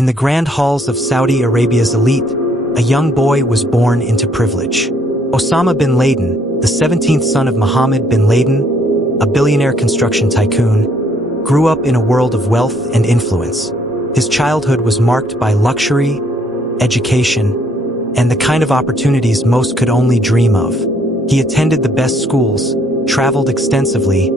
In the grand halls of Saudi Arabia's elite, a young boy was born into privilege. Osama bin Laden, the 17th son of Mohammed bin Laden, a billionaire construction tycoon, grew up in a world of wealth and influence. His childhood was marked by luxury, education, and the kind of opportunities most could only dream of. He attended the best schools, traveled extensively,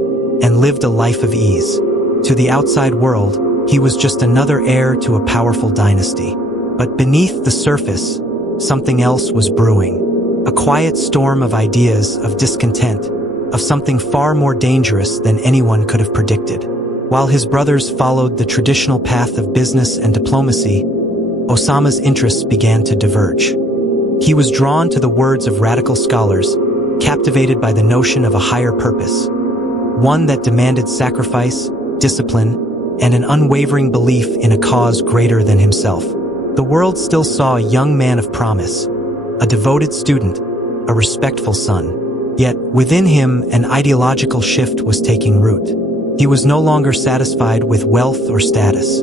and lived a life of ease. To the outside world, he was just another heir to a powerful dynasty. But beneath the surface, something else was brewing. A quiet storm of ideas, of discontent, of something far more dangerous than anyone could have predicted. While his brothers followed the traditional path of business and diplomacy, Osama's interests began to diverge. He was drawn to the words of radical scholars, captivated by the notion of a higher purpose, one that demanded sacrifice, discipline, and an unwavering belief in a cause greater than himself. The world still saw a young man of promise, a devoted student, a respectful son. Yet, within him, an ideological shift was taking root. He was no longer satisfied with wealth or status.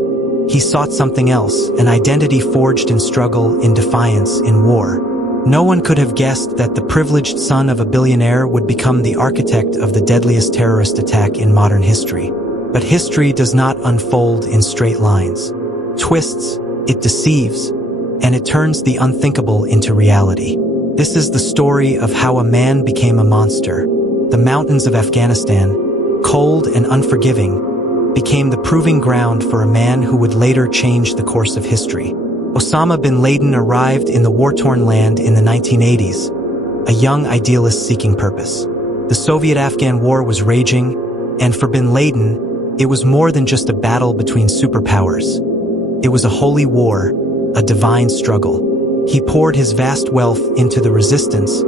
He sought something else, an identity forged in struggle, in defiance, in war. No one could have guessed that the privileged son of a billionaire would become the architect of the deadliest terrorist attack in modern history. But history does not unfold in straight lines. Twists, it deceives, and it turns the unthinkable into reality. This is the story of how a man became a monster. The mountains of Afghanistan, cold and unforgiving, became the proving ground for a man who would later change the course of history. Osama bin Laden arrived in the war-torn land in the 1980s, a young idealist seeking purpose. The Soviet-Afghan war was raging, and for bin Laden, it was more than just a battle between superpowers. It was a holy war, a divine struggle. He poured his vast wealth into the resistance,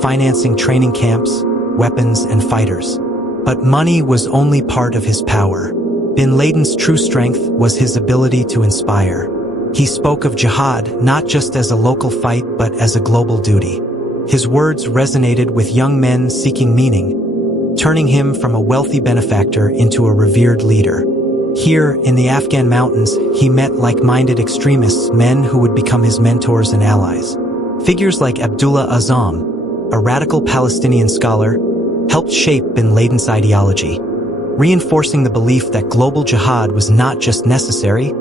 financing training camps, weapons, and fighters. But money was only part of his power. Bin Laden's true strength was his ability to inspire. He spoke of jihad not just as a local fight but as a global duty. His words resonated with young men seeking meaning, turning him from a wealthy benefactor into a revered leader. Here, in the Afghan mountains, he met like-minded extremists, men who would become his mentors and allies. Figures like Abdullah Azzam, a radical Palestinian scholar, helped shape bin Laden's ideology, reinforcing the belief that global jihad was not just necessary,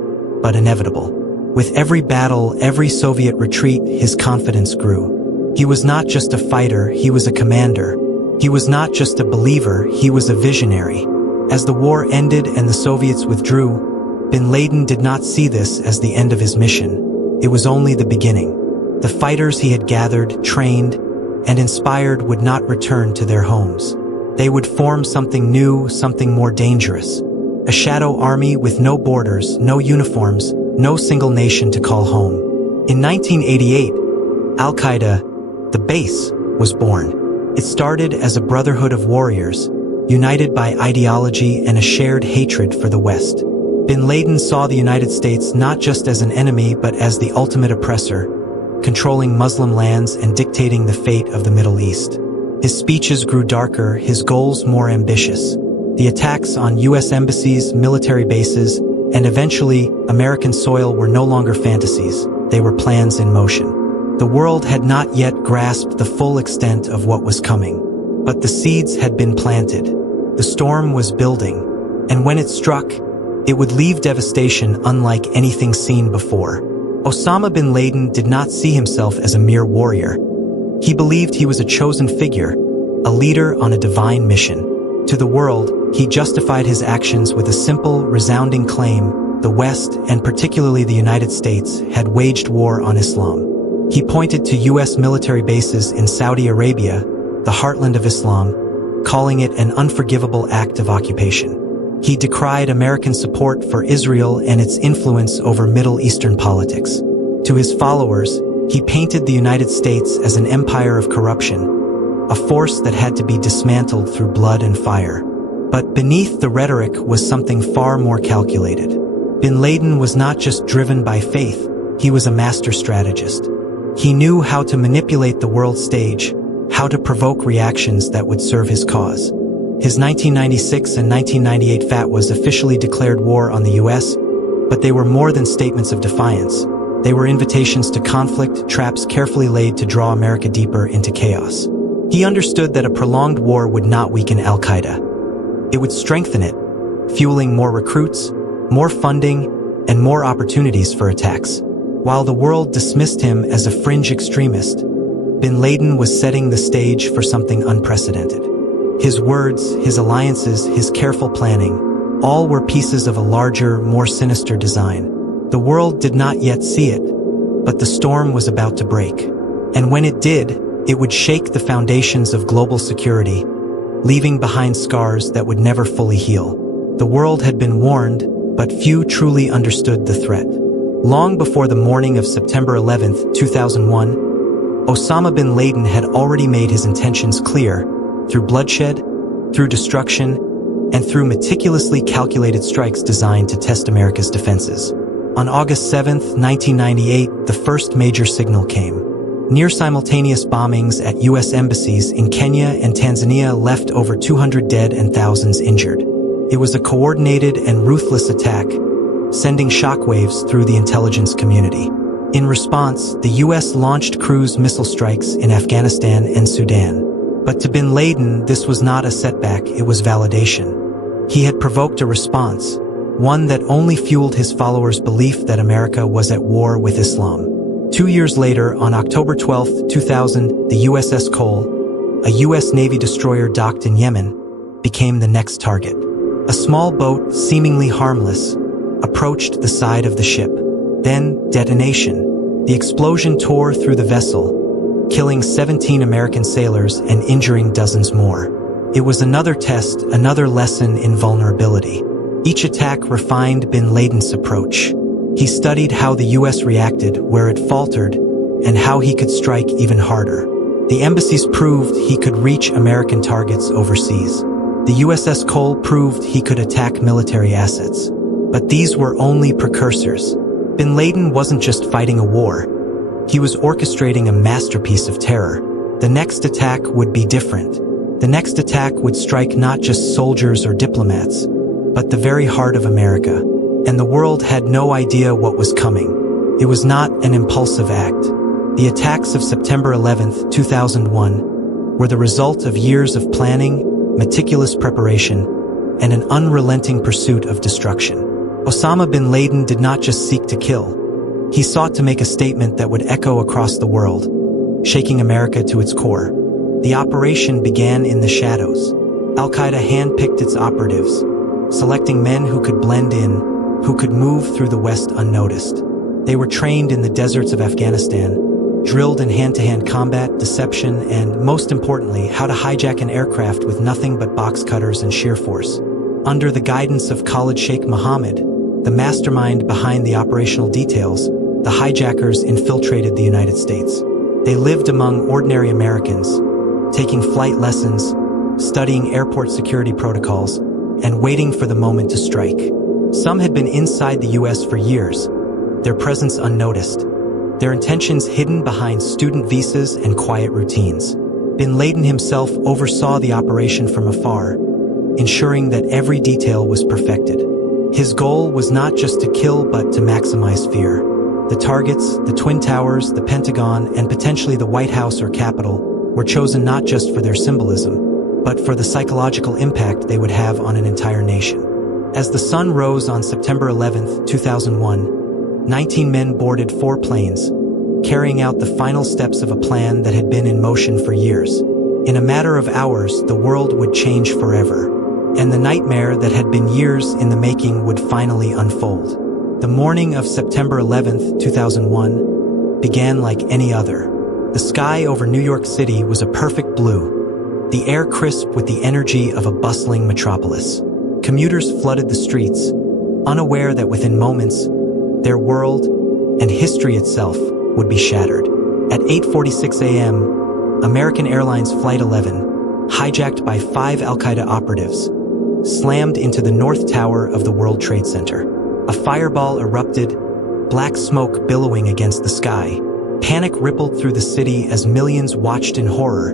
but inevitable. With every battle, every Soviet retreat, his confidence grew. He was not just a fighter, he was a commander. He was not just a believer, he was a visionary. As the war ended and the Soviets withdrew, bin Laden did not see this as the end of his mission. It was only the beginning. The fighters he had gathered, trained, and inspired would not return to their homes. They would form something new, something more dangerous. A shadow army with no borders, no uniforms, no single nation to call home. In 1988, al-Qaeda, the base, was born. It started as a brotherhood of warriors, united by ideology and a shared hatred for the West. Bin Laden saw the United States not just as an enemy but as the ultimate oppressor, controlling Muslim lands and dictating the fate of the Middle East. His speeches grew darker, his goals more ambitious. The attacks on U.S. embassies, military bases, and eventually American soil were no longer fantasies, they were plans in motion. The world had not yet grasped the full extent of what was coming, but the seeds had been planted. The storm was building, and when it struck, it would leave devastation unlike anything seen before. Osama bin Laden did not see himself as a mere warrior. He believed he was a chosen figure, a leader on a divine mission. To the world, he justified his actions with a simple, resounding claim: the West, and particularly the United States, had waged war on Islam. He pointed to U.S. military bases in Saudi Arabia, the heartland of Islam, calling it an unforgivable act of occupation. He decried American support for Israel and its influence over Middle Eastern politics. To his followers, he painted the United States as an empire of corruption, a force that had to be dismantled through blood and fire. But beneath the rhetoric was something far more calculated. Bin Laden was not just driven by faith, he was a master strategist. He knew how to manipulate the world stage, how to provoke reactions that would serve his cause. His 1996 and 1998 fatwas officially declared war on the US, But they were more than statements of defiance. They were invitations to conflict, traps carefully laid to draw America deeper into chaos. He understood that a prolonged war would not weaken al-Qaeda. It would strengthen it, fueling more recruits, more funding, and more opportunities for attacks. While the world dismissed him as a fringe extremist, bin Laden was setting the stage for something unprecedented. His words, his alliances, his careful planning, all were pieces of a larger, more sinister design. The world did not yet see it, but the storm was about to break. And when it did, it would shake the foundations of global security, leaving behind scars that would never fully heal. The world had been warned, but few truly understood the threat. Long before the morning of September 11, 2001, Osama bin Laden had already made his intentions clear through bloodshed, through destruction, and through meticulously calculated strikes designed to test America's defenses. On August 7, 1998, the first major signal came. Near-simultaneous bombings at U.S. embassies in Kenya and Tanzania left over 200 dead and thousands injured. It was a coordinated and ruthless attack, sending shockwaves through the intelligence community. In response, the U.S. launched cruise missile strikes in Afghanistan and Sudan. But to bin Laden, this was not a setback, it was validation. He had provoked a response, one that only fueled his followers' belief that America was at war with Islam. 2 years later, on October 12, 2000, the USS Cole, a U.S. Navy destroyer docked in Yemen, became the next target. A small boat, seemingly harmless, approached the side of the ship. Then, detonation. The explosion tore through the vessel, killing 17 American sailors and injuring dozens more. It was another test, another lesson in vulnerability. Each attack refined bin Laden's approach. He studied how the U.S. reacted, where it faltered, and how he could strike even harder. The embassies proved he could reach American targets overseas. The USS Cole proved he could attack military assets. But these were only precursors. Bin Laden wasn't just fighting a war. He was orchestrating a masterpiece of terror. The next attack would be different. The next attack would strike not just soldiers or diplomats, but the very heart of America. And the world had no idea what was coming. It was not an impulsive act. The attacks of September 11, 2001, were the result of years of planning, meticulous preparation, and an unrelenting pursuit of destruction. Osama bin Laden did not just seek to kill. He sought to make a statement that would echo across the world, shaking America to its core. The operation began in the shadows. Al-Qaeda handpicked its operatives, selecting men who could blend in, who could move through the West unnoticed. They were trained in the deserts of Afghanistan, drilled in hand-to-hand combat, deception, and, most importantly, how to hijack an aircraft with nothing but box cutters and sheer force. Under the guidance of Khalid Sheikh Mohammed, the mastermind behind the operational details, the hijackers infiltrated the United States. They lived among ordinary Americans, taking flight lessons, studying airport security protocols, and waiting for the moment to strike. Some had been inside the U.S. for years, their presence unnoticed, their intentions hidden behind student visas and quiet routines. Bin Laden himself oversaw the operation from afar, ensuring that every detail was perfected. His goal was not just to kill but to maximize fear. The targets, the Twin Towers, the Pentagon, and potentially the White House or Capitol were chosen not just for their symbolism, but for the psychological impact they would have on an entire nation. As the sun rose on September 11, 2001, 19 men boarded 4 planes, carrying out the final steps of a plan that had been in motion for years. In a matter of hours, the world would change forever, and the nightmare that had been years in the making would finally unfold. The morning of September 11, 2001, began like any other. The sky over New York City was a perfect blue, the air crisp with the energy of a bustling metropolis. Commuters flooded the streets, unaware that within moments, their world and history itself would be shattered. At 8:46 a.m., American Airlines Flight 11, hijacked by 5 al-Qaeda operatives, slammed into the North Tower of the World Trade Center. A fireball erupted, black smoke billowing against the sky. Panic rippled through the city as millions watched in horror,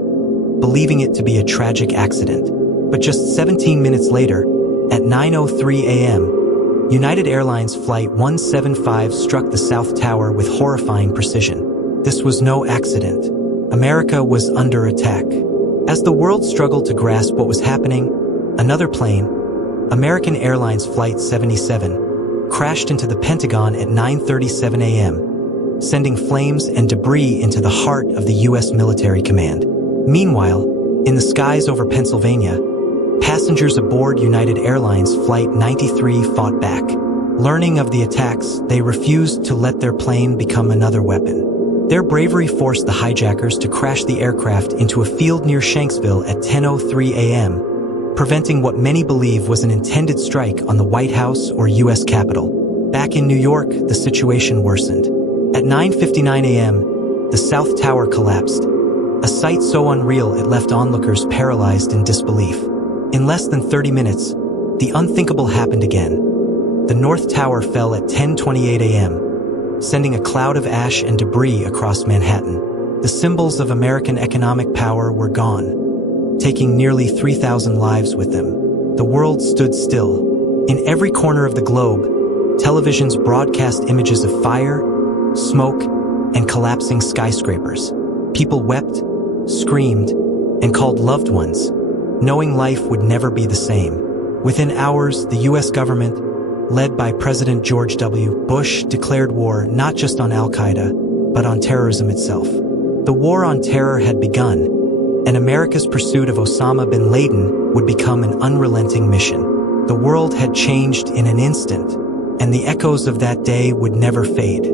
believing it to be a tragic accident. But just 17 minutes later, at 9:03 a.m., United Airlines Flight 175 struck the South Tower with horrifying precision. This was no accident. America was under attack. As the world struggled to grasp what was happening, another plane, American Airlines Flight 77, crashed into the Pentagon at 9:37 a.m., sending flames and debris into the heart of the U.S. military command. Meanwhile, in the skies over Pennsylvania, passengers aboard United Airlines Flight 93 fought back. Learning of the attacks, they refused to let their plane become another weapon. Their bravery forced the hijackers to crash the aircraft into a field near Shanksville at 10:03 a.m., preventing what many believe was an intended strike on the White House or U.S. Capitol. Back in New York, the situation worsened. At 9:59 a.m., the South Tower collapsed, a sight so unreal it left onlookers paralyzed in disbelief. In less than 30 minutes, the unthinkable happened again. The North Tower fell at 10:28 a.m., sending a cloud of ash and debris across Manhattan. The symbols of American economic power were gone, taking nearly 3,000 lives with them. The world stood still. In every corner of the globe, televisions broadcast images of fire, smoke, and collapsing skyscrapers. People wept, screamed, and called loved ones, knowing life would never be the same. Within hours, the U.S. government, led by President George W. Bush, declared war not just on al-Qaeda, but on terrorism itself. The war on terror had begun, and America's pursuit of Osama bin Laden would become an unrelenting mission. The world had changed in an instant, and the echoes of that day would never fade.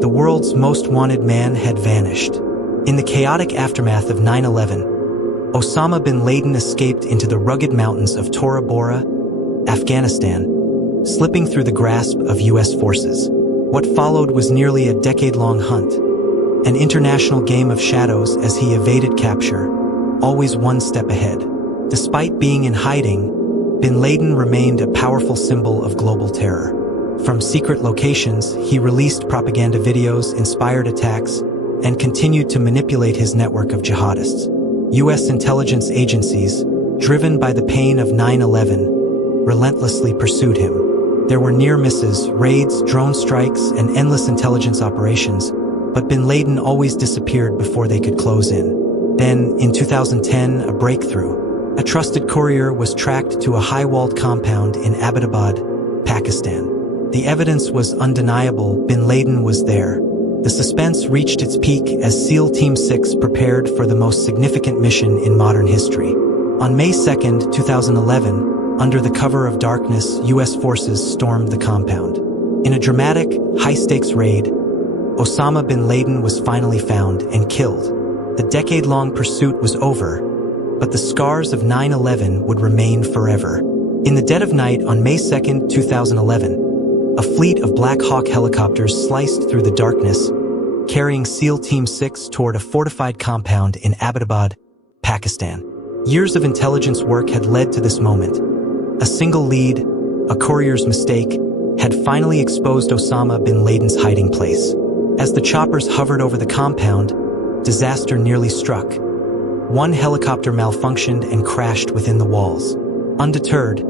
The world's most wanted man had vanished. In the chaotic aftermath of 9/11, Osama bin Laden escaped into the rugged mountains of Tora Bora, Afghanistan, slipping through the grasp of U.S. forces. What followed was nearly a decade-long hunt, an international game of shadows as he evaded capture, always one step ahead. Despite being in hiding, bin Laden remained a powerful symbol of global terror. From secret locations, he released propaganda videos, inspired attacks, and continued to manipulate his network of jihadists. U.S. intelligence agencies, driven by the pain of 9/11, relentlessly pursued him. There were near misses, raids, drone strikes, and endless intelligence operations, but bin Laden always disappeared before they could close in. Then, in 2010, a breakthrough. A trusted courier was tracked to a high-walled compound in Abbottabad, Pakistan. The evidence was undeniable. Bin Laden was there. The suspense reached its peak as SEAL Team 6 prepared for the most significant mission in modern history. On May 2, 2011, under the cover of darkness, U.S. forces stormed the compound. In a dramatic, high-stakes raid, Osama bin Laden was finally found and killed. The decade-long pursuit was over, but the scars of 9/11 would remain forever. In the dead of night on May 2, 2011, a fleet of Black Hawk helicopters sliced through the darkness, carrying SEAL Team 6 toward a fortified compound in Abbottabad, Pakistan. Years of intelligence work had led to this moment. A single lead, a courier's mistake, had finally exposed Osama bin Laden's hiding place. As the choppers hovered over the compound, disaster nearly struck. One helicopter malfunctioned and crashed within the walls. Undeterred,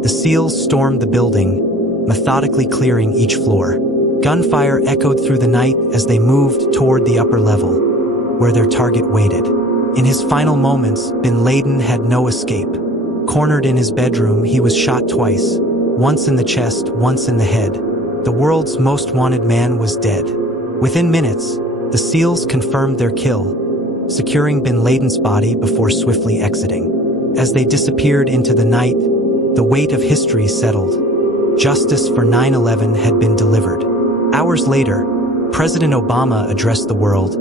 the SEALs stormed the building, methodically clearing each floor. Gunfire echoed through the night as they moved toward the upper level, where their target waited. In his final moments, bin Laden had no escape. Cornered in his bedroom, he was shot twice, once in the chest, once in the head. The world's most wanted man was dead. Within minutes, the SEALs confirmed their kill, securing bin Laden's body before swiftly exiting. As they disappeared into the night, the weight of history settled. Justice for 9/11 had been delivered. Hours later, President Obama addressed the world.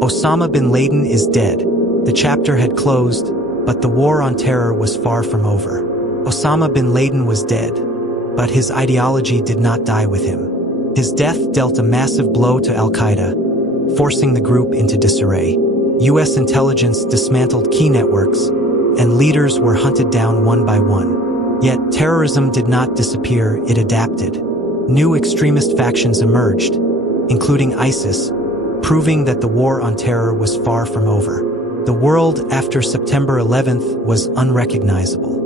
Osama bin Laden is dead. The chapter had closed, but the war on terror was far from over. Osama bin Laden was dead, but his ideology did not die with him. His death dealt a massive blow to al-Qaeda, forcing the group into disarray. U.S. intelligence dismantled key networks, and leaders were hunted down one by one. Yet terrorism did not disappear, it adapted. New extremist factions emerged, including ISIS, proving that the war on terror was far from over. The world after September 11th was unrecognizable.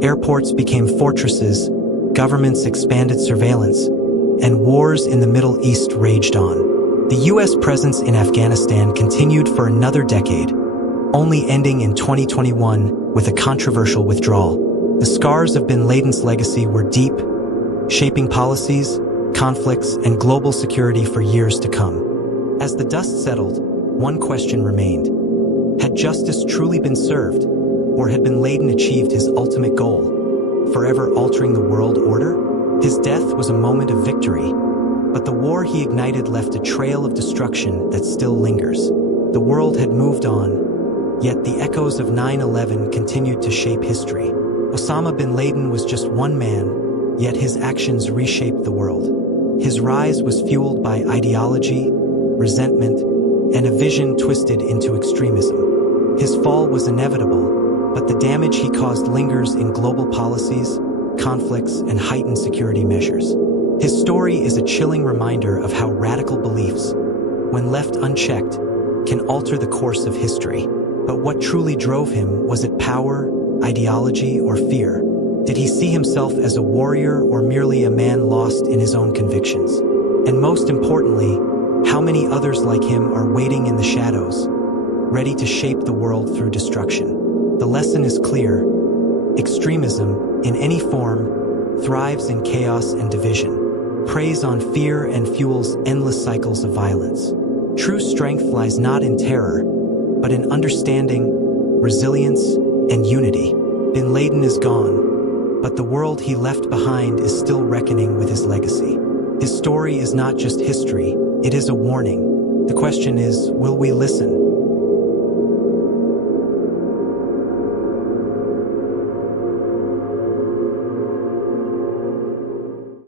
Airports became fortresses, governments expanded surveillance, and wars in the Middle East raged on. The U.S. presence in Afghanistan continued for another decade, only ending in 2021 with a controversial withdrawal. The scars of bin Laden's legacy were deep, shaping policies, conflicts, and global security for years to come. As the dust settled, one question remained. Had justice truly been served, or had bin Laden achieved his ultimate goal, forever altering the world order? His death was a moment of victory, but the war he ignited left a trail of destruction that still lingers. The world had moved on, yet the echoes of 9/11 continued to shape history. Osama bin Laden was just one man, yet his actions reshaped the world. His rise was fueled by ideology, resentment, and a vision twisted into extremism. His fall was inevitable, but the damage he caused lingers in global policies, conflicts, and heightened security measures. His story is a chilling reminder of how radical beliefs, when left unchecked, can alter the course of history. But what truly drove him? Was it power, ideology, or fear? Did he see himself as a warrior or merely a man lost in his own convictions? And most importantly, how many others like him are waiting in the shadows, ready to shape the world through destruction? The lesson is clear. Extremism, in any form, thrives in chaos and division, preys on fear and fuels endless cycles of violence. True strength lies not in terror, but in understanding, resilience, and unity. Bin Laden is gone, but the world he left behind is still reckoning with his legacy. His story is not just history, it is a warning. The question is, will we listen?